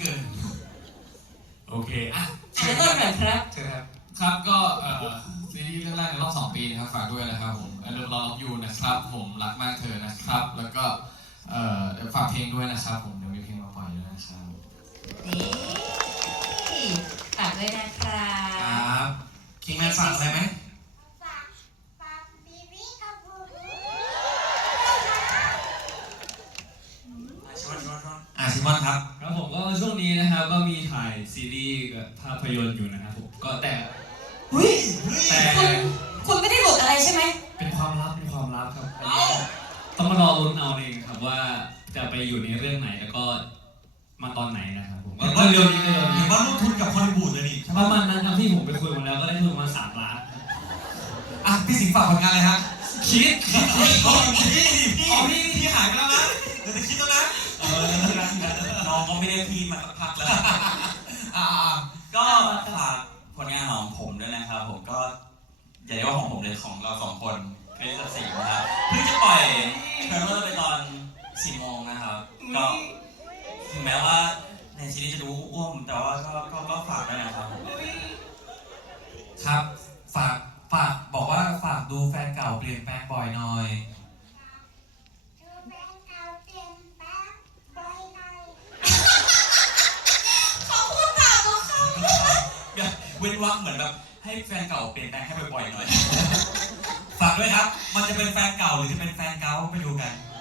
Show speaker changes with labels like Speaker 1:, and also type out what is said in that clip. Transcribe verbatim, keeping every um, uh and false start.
Speaker 1: เกินโอเคอ่ะ
Speaker 2: อ่านต้นหน่อยครับ
Speaker 1: เชิญครับ
Speaker 3: ครับก็เอ่อซีรีส์เรื่องแรกในรอบสองปีนะครับฝากด้วยนะครับผมอารมณ์รออยู่นะครับผมรักมากเธอนะครับ แล้วก็เอ่อเดี๋ยวฝากเพลงด้วยนะครับผมเดี๋ยวมีเพลงมาปล่อยด้วยนะครับ
Speaker 2: นี่ฝากด้วยนะครั
Speaker 1: ค
Speaker 2: บ
Speaker 1: รับคิงแมนฝากอะไรไหม
Speaker 4: ฝากฝากบีบีกับบูบู
Speaker 1: ชวนชวนชวนอ่ะชิมอนครับ
Speaker 5: ครับผมก็ช่วงนี้นะครับก็มีถ่ายซีรีส์กับภาพยนตร์อยู่นะครับผมก็แต่
Speaker 2: อุ้ย
Speaker 5: แต่
Speaker 2: คุณคุณไม่ได้หลุดอะไรใช่ไหม
Speaker 5: เป็นความลับเป็นความลับครับอันนี้ต้องมารอลุ้นเอาเองครับว่าจะไปอยู่ในเรื่องไหนแล้วก็มาตอนไหนนะครับผมก็เร็วๆนี้เร็วๆ
Speaker 1: เห็
Speaker 5: นี้
Speaker 1: นว่าลงทุนกับฮอลลีวูดเลยนี่
Speaker 5: ประมาณนั้นครับที่ผมไปคุยมาแล้วก็ได้ทุนประมาณสามล้าน
Speaker 1: อ่ะพี่สิงห์ฝากผลงานเลยฮะ
Speaker 5: คิดคิดคิด
Speaker 1: โอ้ยพี่พี่พี่พี่หายไปแล้วนะเดี๋ยวจะคิดแล้วนะเออน้องก็ไม่ได้พี่มาสักพักแล้วอ่า
Speaker 6: ก็ฝากผลงานของผมด้วยนะครับผมก็อย่าเรียกว่าของผมเลยของเราสองคนคริสกับสิงห์นะครับเพิ่งจะปล่อยเทรลเลอร์ไปตอนสี่โมงนะครับก็ถึงแม้ว่าในซีรีส์จะดูอ้วมแต่ว่าก็ก็ก็ฝากด้วยนะครับผม
Speaker 1: ครับฝากฝากบอกว่าฝากดูแฟนเก่าเปลี่ยนแปลงบ่อยหน่อย
Speaker 4: ดูแบงค์เอาเต็มแป๊บใบหน่อย
Speaker 2: เขาพูดตามเขาเข้า
Speaker 6: เว้นวรรคเหมือนแบบให้แฟนเก่าเปลี่ยนแปลงให้บ่อยๆหน่อย
Speaker 1: ฝากด้วยครับ มันจะเป็นแฟนเก่าหรือจะเป็นแฟนเก่าไปดูกัน